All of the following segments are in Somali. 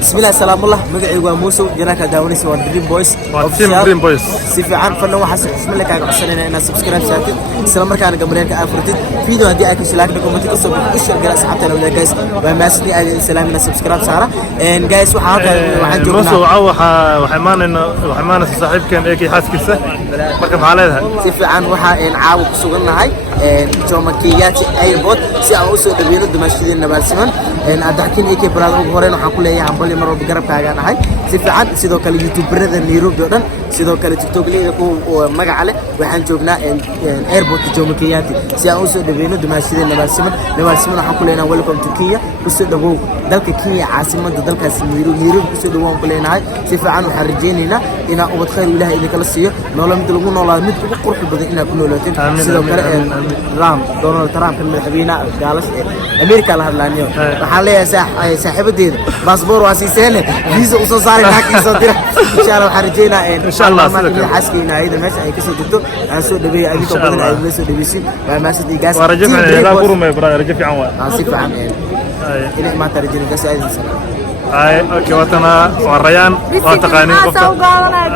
بسم الله السلام الله مقعي وموسو جراك داونيس وردريم بويس دريم بويس سيفي عن فلنا وحس بسم الله كاغ عسلنا انا سبسكرايب ساكن السلام مركان قبريك افرتد فيديو هدي اكو سلاك دكومنتي كسو ايش جرا اصحابتنا ولا جايز وماسدي ادي سلامنا سبسكرايب ساره ان جايز waxa waxaan joognaa noo waxaan saaxiibkeen ee xaaskiisa marka maxaa leedahay si fiican waxa aan caaw ku sugannahay Jomo Kenyatta airport si aan u soo dhaweeyno dumaashideena Nabalsiman adaakin AK Brad ugu horeen waxaan ku leeyahay hambali mar walba garabkaaga nahay si fiican sidoo kale YouTuberada Nairobi oo dhan sidoo kale TikTok leeyahay ku magac leh waxaan joognaa airport Jomo Kenyatta si aan u soo dhaweeyno dumaashideena Nabalsiman waxaan ku leenahay welcome to Kenya ku soo dhawow dalka Kenya caasimadda dalkaas Nairobi ku soo dhawow ku leenahay si fiican waxaan rajaynaynaa ina ubad khayr ilaahay idin kala siiyo nolol mid lagu noolaado mid ugu qurux badan ina ku noolaateen sidoo kale Donald Trump kan madaxweynaha gaalash America la hadlaaniyo waxaan leeyahay saaxiibadeeda baasaboor waa siiseen visa u soo saaray laakiin soo dira insha Allah waxaan rajaynaa insha Allah xaskiina ayda meesha ay ka soo degto aan soo dhaweeyay adiga badan ay la soo dhaweeyay waa maasad igaas waa rajayna ila gurmay rajo fiican waa si fiican ina ma tarjina ka saayidin اوكي وطنا وريان وتقاني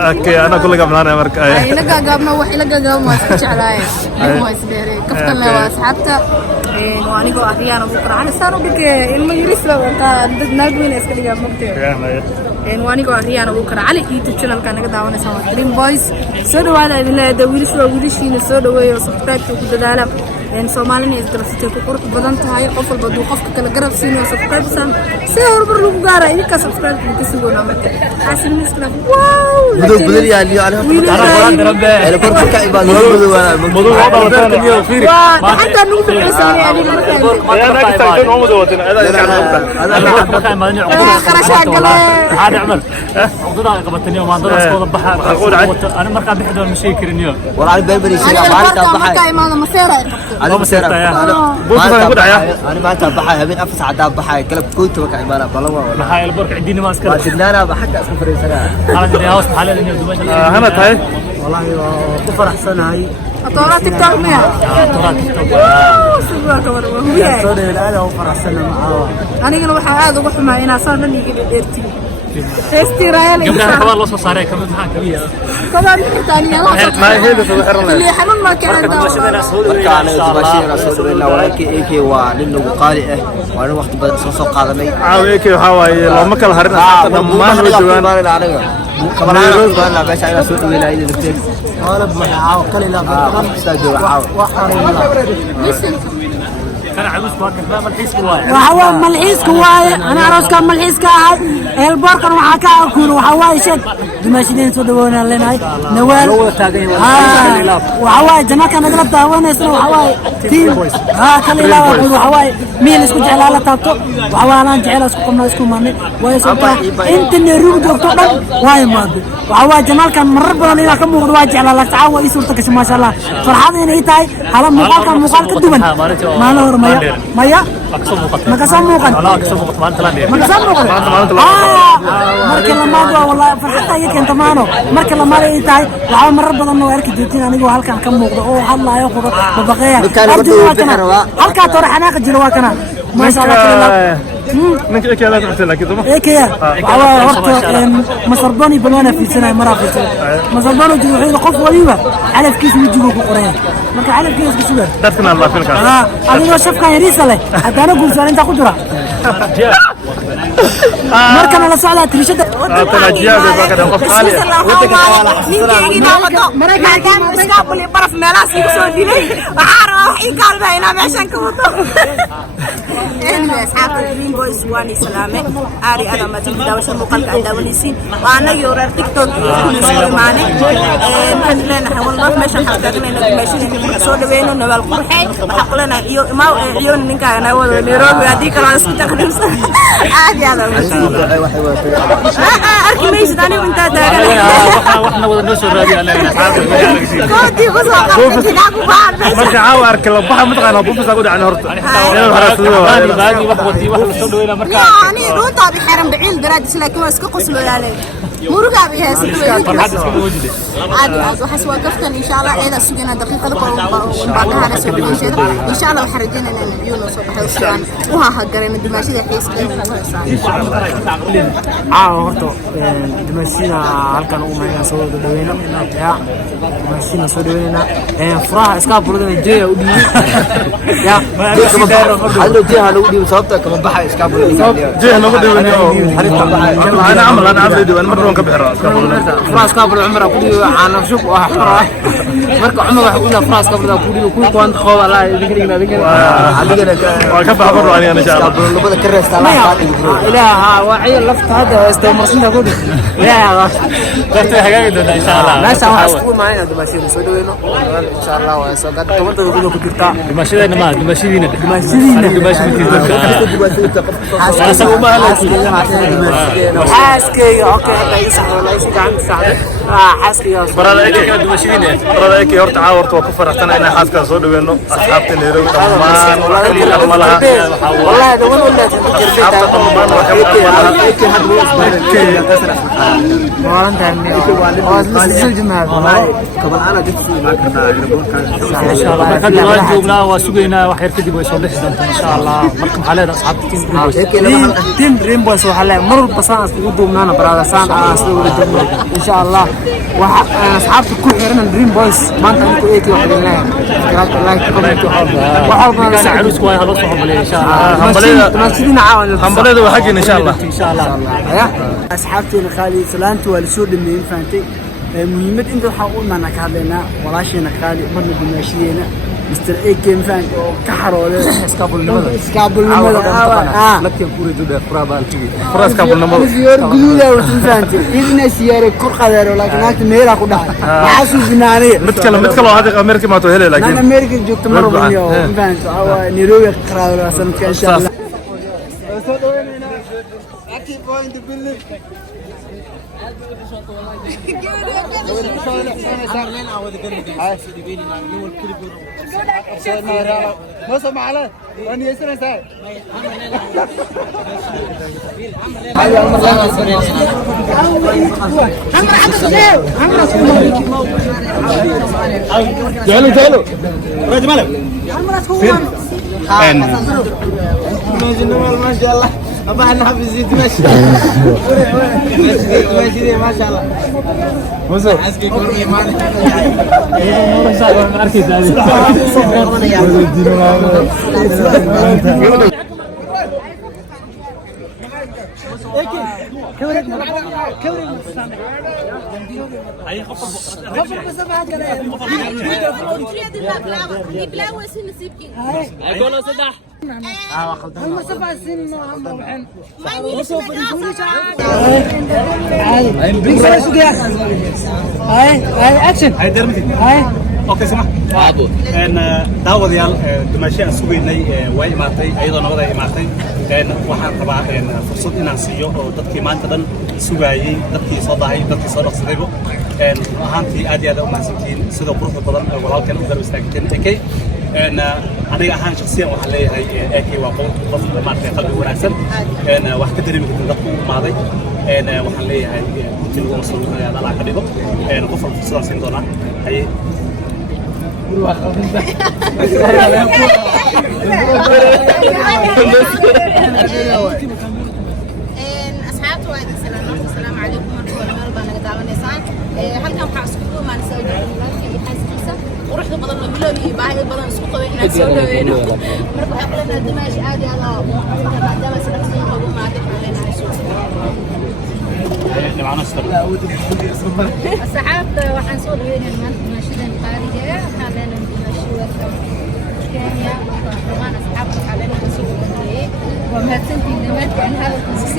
اوكي انا كل قبلنا مرك اي لقى قبنا وحي لقى قبنا ما جعلاي هو اسديري كفتن له اصحابته وانيغو اريان بكره على صاروا بك المجلس لو انت نادوين اسكليا مقتي وانيغو اريان بكره على يوتيوب channel كان naga daawanaysan Dream Boys soo dhawaada idin leeyahay wiilashiina soo dhaweeyo subscribe ku dadaala Soomaalina isdarafta ku qurux badan tahay qof walba duu qofka kala garab siino subscribe san si horbar lagu gaaro idinka subscribe ku sigoona marka asin miskla wow مدو بدل يعني انا قران ربي انا كنت كاي بان مدو والله فيري حتى نوب الحسين يعني انا كنت مدو وطن هذا ما نعقد خرشان قال عاد عمر عقدنا قبطني وما ضل اسكو بحر انا ما كان بحد المشاكل اليوم والله البلبري شيء ما بحاي ما مسيره انا مسيره انا ما تبحاي هبين افس عدا بحاي كلب كنت وكاي مالا بلوا بحاي البرك عندي ما اسكر بدنا بحق اسكو فريسنا انا بدي هاوس حاليا هنا تاي والله كفر احسن هاي طورات تيك توك ميا طورات تيك توك سبحان الله صار الان هو فرح سنه معاه انا قال waxa aad ugu xumaa ina soo dhan iga dheerti heesti raayal قبل كمان لو صار كمان معك كبير كمان ثانيه ما هي اللي تحرنا اللي حنون ما كان markaan dumaashideena soo dhaweynaa walaalkii AK waa nin ugu qaali ah waa nin waqti badan soo qaadanay AK waxa waaye lama kala harin dhammaan way joogaan kamarada baan meesha ay soo dhaweynaa idin degtay wala maxaa kale la كان عروس واقف بقى ملحيس كواي وهو ملحيس كواي انا عروس كان ملحيس كاي البور كان وحا كا كون وحا شد دماشدين سو دwoona leenahay nawal وحا جنا كان نغلا داwanaysan وحا تيم كان لا وحا ميل isku jeclaala taabto وحا aan jecel isku qomna isku maamay way soo ka inta neeruug joogto dhan way maado وحا جمال كان marar badan ila ka muuqdo waa jeclaala taawa ii suurta gashay ma sha Allah farxad inay tahay hala muuqaal ka duwan ma la مايا مكسموقن marka la maado wallahi farxada yake inta maano marka la maray tahay waxa marar badan oo arki doontiin anigu halkan ka muuqdo oo hadlaayo qodob babaqaya halka tor xanaaq jiro waa kana ma sha Allah ninka AK la taqtay laakiin duma AK waxa waqti masarbani balwana fi sana marafis masarbani jiro qof waliba calafkiis wajigu ku qoray marka calafkiis ku sugan dadkana Allah filka adiga shafka yariisa leh hadana guulsan inta ku jira marka la socda tirishada tana jiyaada baka qof qaali ninkii inaado markaan iskaabuli baraf meelaas igu soo dilay waxa raax ii galbayna meeshan ka wado asxaabta Dream Boys waani salaame aari ana ma tii daawasho muuqaalka daawanaysiin waana yoreer TikTok ku soo imaanay waxaan leenahay wallahi meeshan xaqaaqnayna meeshan soo dhaweeyno nabal qurxay waxa qalana iyo ninka ana wada Nairobi hadii kala isku taqriimsan aad yaa arki meesha dani inta taagan waxna wada noo soo raadiyo alla koodi ku soo qabtay ku baan marka caawa arka la baxa mataqaana buufis ugu dhacay horta باقي وحوتي واحد سو دوينا marka يعني روتا بحرم بعيل براد لكن اسكو قسلو يالي muruga biyaa عادي waxaas waa kaftan insha Allah eeda sugina daqiiqada kor baadahana soo insha Allah waxaan rajaynaynaa inuu noo soo baxo sidan waxa gareema dimaashada xiiska horto dimashina halkan ugu maayna soo dhaweeyna ya dimashina soo dhaweeyna furaha iska buradana jeeya u dhiyay ya hadlo jeeha lagu dhiibo sababta kama baxa iska buradana jeeha lagu dhiibo ana amal dhiibo marroon ka bixiro furaha iska burada umra ku dhiibo aan shub wax furaha marka umma wax u furaha iska burada ku dhiibo ku qoon qoob Allah digriina adigana waa ka baxa barro ani insha Allah labada ka reesta la ilaaha waa lafta hada istamarsinta ku dhig ilaaha dadka hagaagi doonta insha Allah meesha wax isku maayna dimashina soo dhaweeyno insha Allah waa soo gad tobanka gudo ku jirta dimashidina dimashidina حاسكي اوكي ليس ليس عند سعد حاسكي برادايكي horta caawarta waa ku faraxsanahay inaan xaaska soo dhaweeyno asxaabta Nairobi dhammaan والله ده ولا asxaabta dhammaan waa ka وانت كمان انا جبت معك ان شاء الله كان جوجنا وسوينا وحير كدب way soo bixi doontaa insha Allah marka xaalada asxaabta تيم دريم بويس وحلا مر بسان اسكو دومنا برادر سان اسلو ودمر ان شاء الله اصحابك كل حيرنا دريم بويس ما انت انكو ايتي وحنا لايك كومنت وحالنا عروس كوي هلا صحب ان شاء الله همبليدا عاون همبليدا وحقنا ان شاء الله ان شاء الله اصحابتي الخالي سلامتي والسود من فانتي مهمه انت حقول ما نكادنا ولا شيء نكادي مرنا بماشينا مستر اي كيم فانك كحروله اسكابل نمدا لكن كوري جدا فرابال تيجي فراس كابل نمبر سيار غدودا وفانتي اذن سياره كل قدر لكن انت ميرا كو دحay waxaas binaanay mid kale hada America ma to helay laakiin America joogto mar walba fانتي waa Nairobi qaraabo sanadka insha Allah Aki boy in the building ما شاء الله أبا احنا حافظين تمشي ماشي ما شاء الله وصل عسكري كوري مالك هاي اكشن هاي اوكي سمع ان داوديال دماشي suugaynay way imaatay ayadoo nabad ay imaatay waxaan qabaa fursad inaan siiyo oo dadkii maanta dhan sugaayay dadkii soo dahay dadkii soo dhaqsadayba ahaantii aad iyo aad u mahadsantiin sida quruxda badan ee walaalkan u darbi istaagteen ekay aniga ahaan shakhsiyan waxaan leeyahay ekay waa qof maartay qalbi wanaagsan wax ka dareemi kartin dadku u imaaday waxaan leeyahay intii lagu masuulinayaa Allah ka dhigo qof fursad siin doona ay أصحابته وعد السلام عليكم ورحمة الله وبركاته. halkan waxaa isku dhuumaan soo dhawaanay xaaskiisa quruxda badan oo bilowgii baahi badan isku qabay inaan soo dhaweeyno marka waxa kale damaash aad iyo aad maadaama sidoo ugu maaday أصحابته waxaan soo dhaweynaa maanta maashidan qaaliga ah waxaan leenahay maashiwada Kenya waxaan أصحابته xalalka soo dhaweeyay وما تنتي دمات عن هذا القصص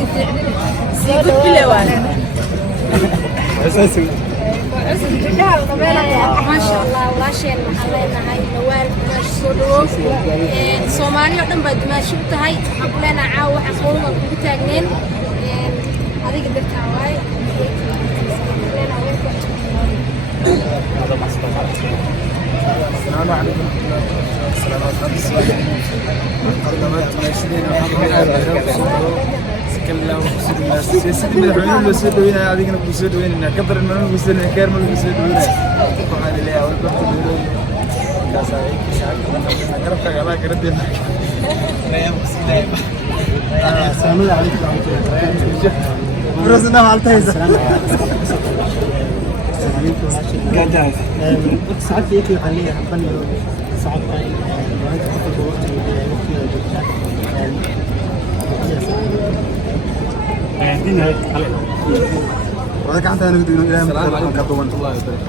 سيقول بلوان أساسي ما شاء الله ولا شيء محلنا هاي نوال دماش صدوق الصومالي وقدم بعد ما شفت هاي حقلنا عاو حقولنا كتاجنين هذه قدرت هواي السلام عليكم السلام عليكم قدمت ماشيين كلنا وسيد الناس سيد مدحوين لو سيد وين هذيك بسيد وين كبر المنون بسيد كير من بسيد وين سبحان الله والبرت بيرو كاساي كساك قربت على كردنا يا مسلم السلام عليكم رزنا مالته قاعد ساعات فيك خليه خليه ساعات وهذاك عندنا نقدر إلى مكان كطوان الله يبارك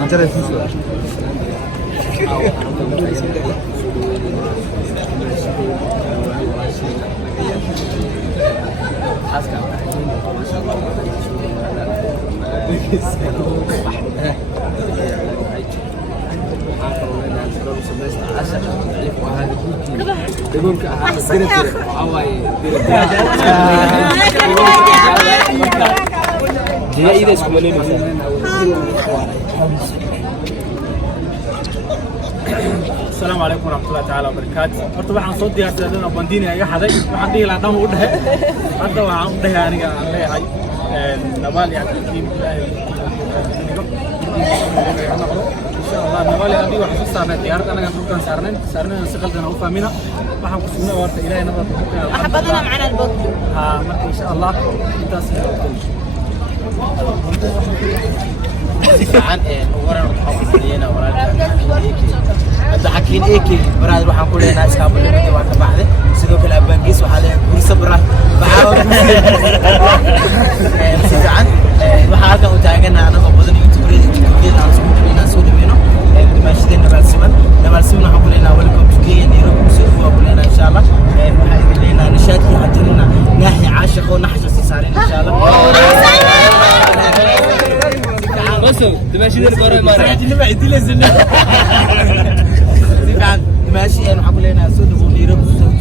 عن جرى السلام عليكم ورحمة الله تعالى وبركاته. horta waxaan soo diyaarsaday bandini iga xaday waxaan dhihi lahaa dhan u dhahay hadda waxaan u dhahay aniga aan leeyahay nabaal ya kiin ilaahay insha Allah nabaal ya adiga wax soo saarnay diyaarad anaga dhulkan saarnay si qaldan u fahmina waxaan ku sugnaa horta ilaahay nabad wax badana macna albad ha marka insha Allah intaas عن ورا حافظينا ورا هذا حكين ايكي براد waxaan ku leenahay iskaab leeyahay waa ka baxday sidoo kale abangiis waxa leeyahay kursi baraad bacaa sidan waxa halka u taagana anaga badan YouTube aan soo dhigna soo dhigno dimaashadeen nabalsiman waxaan ku leenahay welcome to Kenya Nairobi soo ku leenahay insha Allah waxaan leenahay nishaadki hadina naahi caashiq oo naxariis saarin insha Allah وصل تماشي البراي مارا اللي ما يدي لازم زين ماشي انا حقول لنا سود ونيرو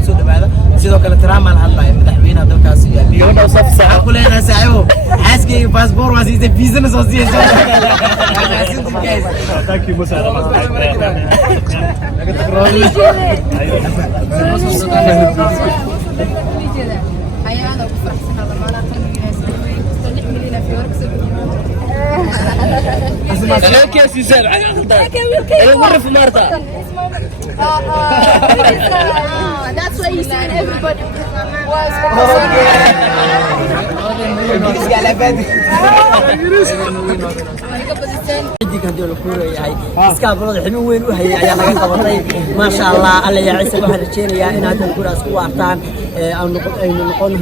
سود بعد sidoo kale tiraama Allah madaxweynaha dalkaas iyo gabadha saf sax ku leeyahay saaxiibo xaaskay passport waa siisay visa soo siiyay thank you musa ayaana ku faraxsanahay maanta nixmilina fi workshop عليك يا سيسال انا ورف مارتا that's why you said everybody was iskaabulada xilmi weyn u hayay ayaa laga qabatay ma sha Allah alla ya ciise waxaan rajeenayaa in aad guraas ku waartaan aan noqon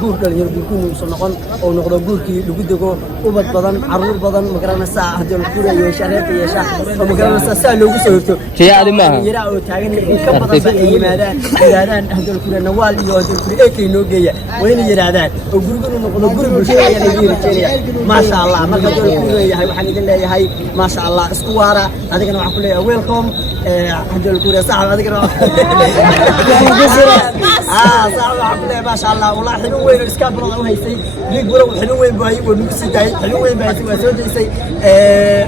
guur dhalinyaro guurku soo noqon oo noqdo guurkii lagu dego ubad badan caruur badan magaranaysa hadii la guurayo shareeto yeesha oo magaranaysa saa loogu soo horto شيء ما yara oo taagan in ka badan ay yimaadaan hadii la guurayo nawaal iyo hadii la guurayo eekay noo geeya wayna yiraahdaan oo gurigu noqdo guri bulshada ayaa laga rajeenayaa ma sha Allah marka hadii la guurayo waxaan idin leeyahay ما شاء الله اسكوارا هذيك انا اقول لها ويلكم عند الكوريا صاحب هذيك صاحب اقول لها ما شاء الله والله حلو وين اسكاب والله هيسي يقولوا حلو وين باي ونكسي تاي حلو وين باي سو جيسي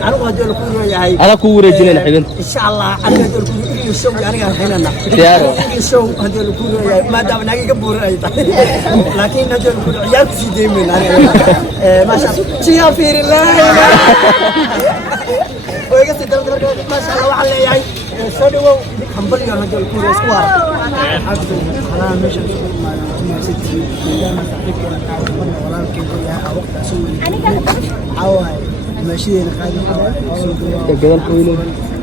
انا هذول الكوريا هي انا كوري جنن حبن ان شاء الله انا هذول الكوريا شو انا هنا ديارو شو هذول الكوريا ما دام ناقي قبور اي لكن هذول الكوريا عيال سيدي من ما شاء الله شيا في الله ويقصد ما شاء الله وعلى يعني سودو حنبل يا رجل كوريا سكوار انا مش ما ستي دائما تحكي ولا كيف يا وقت اسوي عواي ماشي خالي جبل كويلو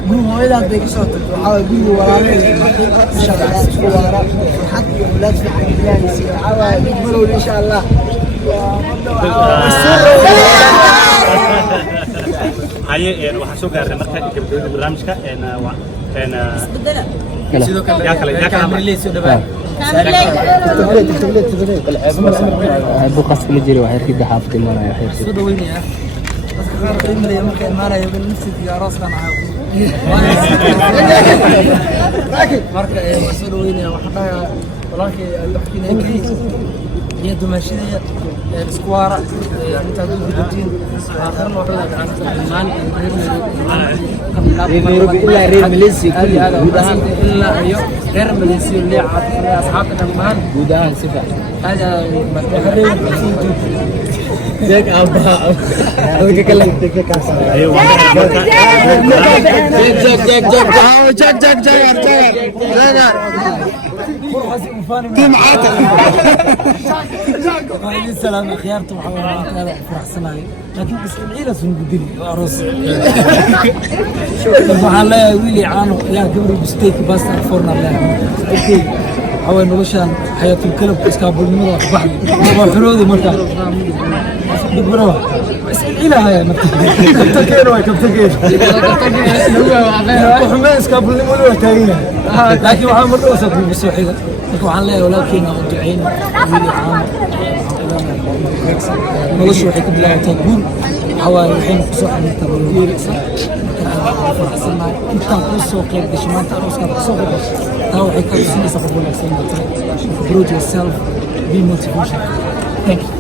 قول هويدا ديك صوت عواي قول ولا ان شاء الله سكوار حد ولاد في يعني عواي قولوا ان شاء الله haye waxaan soo gaarnay marka gabadhooda barnaamijka sidoo kale yaa kale release soo dhawaad هذا قص كل جري واحد كده حافظ المانا يا حير soo dhaweynaya dadka qaar qiimaha markay maarayo bil nafsi iyo arooskan marka soo dhaweynaya waxa dhahay walaalkay waxkiinay iyo dumaashada iskuwaara inta aad u gudubtiin aakhirna waxa la gacan imaan Nairobi ila reer Malaysia kulli gudahan illa iyo reer Malaysia li asxaabta dhamaan gudahan sifa hada marxaban deeg abba adiga kala deeg ka jag تيم عاتق السلام خيارته وحوالات هذا فرح سناي لكن بس العيلة سنقدني وأرز سبحان الله ويلي عانو يا قبل بستيك باستا فرنا الله اوكي حوالي نوشان حياة الكلب اسكابل المرة بحر وحرودي مرتا ببروا بس العيلة هاي كبتكين واي كبتكين وحمين اسكابل المرة تاينا لكن وحان مرة وسط بسوحيدة وحان الله ولكن دعين ويلي عانو noloshu waxay ku bilaabatay guul xawaay waxayna ku soo xiriirtaa balwadiiraysa faraxsanahay intaan ku soo qayb gashay maanta arooska ku soo qayb taa waxay ka tusinaysaa qof wanaagsan inaad tahay grow yourself be motivation thank you